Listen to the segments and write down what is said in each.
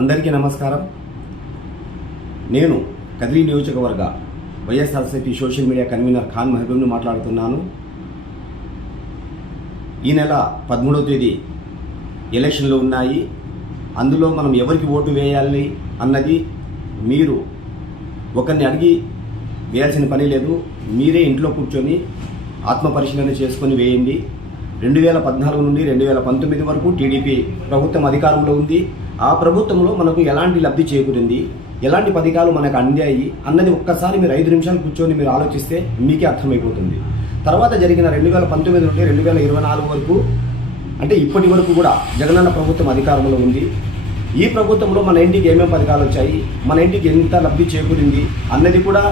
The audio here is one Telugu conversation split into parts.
అందరికీ నమస్కారం. నేను కదిరి నియోజకవర్గ YSRCP social media convener Khan మహబూబ్ని మాట్లాడుతున్నాను. ఈ నెల 13వ తేదీ ఎలక్షన్లు ఉన్నాయి. అందులో మనం ఎవరికి ఓటు వేయాలి అన్నది మీరు ఒకరిని అడిగి వేయాల్సిన పని లేదు. మీరే ఇంట్లో కూర్చొని ఆత్మపరిశీలన చేసుకొని వేయండి. 2014 నుండి 2019 వరకు టీడీపీ ప్రభుత్వం అధికారంలో ఉంది. ఆ ప్రభుత్వంలో మనకు ఎలాంటి లబ్ధి చేకూరింది, ఎలాంటి పథకాలు మనకు అందాయి అన్నది ఒక్కసారి మీరు 5 నిమిషాలు కూర్చొని మీరు ఆలోచిస్తే మీకే అర్థమైపోతుంది. తర్వాత జరిగిన 2019 నుండి 2024 వరకు అంటే ఇప్పటి వరకు కూడా జగనన్న ప్రభుత్వం అధికారంలో ఉంది. ఈ ప్రభుత్వంలో మన ఇంటికి ఏమేమి పథకాలు వచ్చాయి, మన ఇంటికి ఎంత లబ్ధి చేకూరింది అన్నది కూడా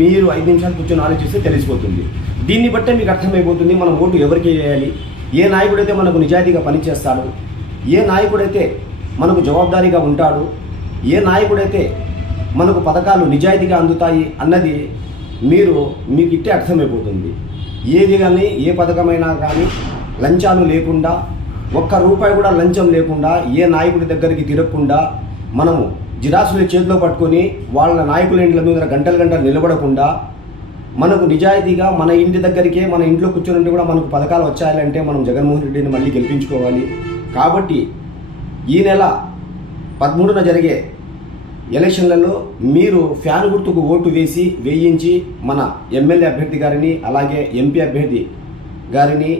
మీరు 5 నిమిషాలు కూర్చొని ఆలోచిస్తే తెలిసిపోతుంది. దీన్ని బట్టే మీకు అర్థమైపోతుంది మనం ఓటు ఎవరికి వేయాలి, ఏ నాయకుడైతే మనకు నిజాయితీగా పనిచేస్తాడు, ఏ నాయకుడైతే మనకు జవాబుదారీగా ఉంటాడు, ఏ నాయకుడైతే మనకు పథకాలు నిజాయితీగా అందుతాయి అన్నది మీకు ఇట్టే అర్థమైపోతుంది. ఏది కానీ ఏ పథకమైనా కానీ లంచాలు లేకుండా, ఒక్క రూపాయి కూడా లంచం లేకుండా, ఏ నాయకుడి దగ్గరికి తిరగకుండా, మనము జిరాసులు చేతిలో పట్టుకొని వాళ్ళ నాయకుల ఇంట్ల మీద గంటలు నిలబడకుండా మనకు నిజాయితీగా మన ఇంటి దగ్గరికే మన ఇంట్లో కూర్చొని కూడా మనకు పథకాలు వచ్చాయంటే మనం జగన్మోహన్ రెడ్డిని మళ్ళీ గెలిపించుకోవాలి. కాబట్టి ఈ నెల 13న జరిగే ఎలక్షన్లలో మీరు ఫ్యాన్ గుర్తుకు ఓటు వేయించి మన ఎమ్మెల్యే అభ్యర్థి గారిని, అలాగే ఎంపీ అభ్యర్థి గారిని,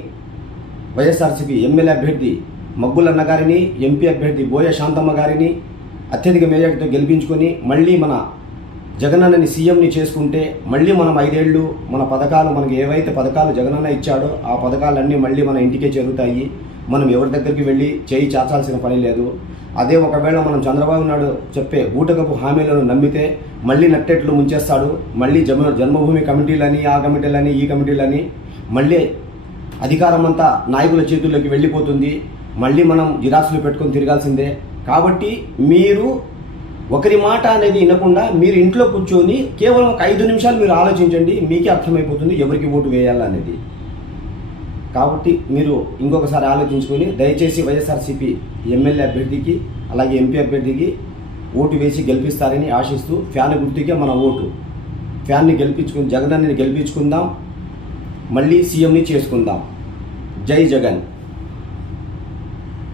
వైఎస్ఆర్సీపీ ఎమ్మెల్యే అభ్యర్థి మగ్గులన్న గారిని, ఎంపీ అభ్యర్థి బోయ శాంతమ్మ గారిని అత్యధిక మెజార్టీతో గెలిపించుకొని మళ్ళీ మన జగనన్నని సీఎంని చేసుకుంటే మళ్ళీ మనం 5 ఏళ్ళు మన పథకాలు, మనకి ఏవైతే పథకాలు జగనన్న ఇచ్చాడో ఆ పథకాలన్నీ మళ్ళీ మన ఇంటికే చేరుతాయి. మనం ఎవరి దగ్గరికి వెళ్ళి చేయి చాచాల్సిన పని లేదు. అదే ఒకవేళ మనం చంద్రబాబు నాయుడు చెప్పే ఊటకపు హామీలను నమ్మితే మళ్ళీ నట్టెట్లు ముంచేస్తాడు. మళ్ళీ జన్మభూమి కమిటీలని, ఆ కమిటీలని, ఈ కమిటీలని మళ్ళీ అధికారం అంతా నాయకుల చేతుల్లోకి వెళ్ళిపోతుంది. మళ్ళీ మనం జిరాసులు పెట్టుకొని తిరగాల్సిందే. కాబట్టి మీరు ఒకరి మాట అనేది వినకుండా మీరు ఇంట్లో కూర్చొని కేవలం ఒక 5 నిమిషాలు మీరు ఆలోచించండి. మీకే అర్థమైపోతుంది ఎవరికి ఓటు వేయాలనేది. కాబట్టి మీరు ఇంకొకసారి ఆలోచించుకొని దయచేసి వైఎస్ఆర్సీపీ ఎమ్మెల్యే అభ్యర్థికి, అలాగే ఎంపీ అభ్యర్థికి ఓటు వేసి గెలిపిస్తారని ఆశిస్తూ ఫ్యాన్ గుర్తుకే మన ఓటు. ఫ్యాన్ని గెలిపించుకుని జగనన్నని గెలిపించుకుందాం, మళ్ళీ సీఎంని చేసుకుందాం. జై జగన్.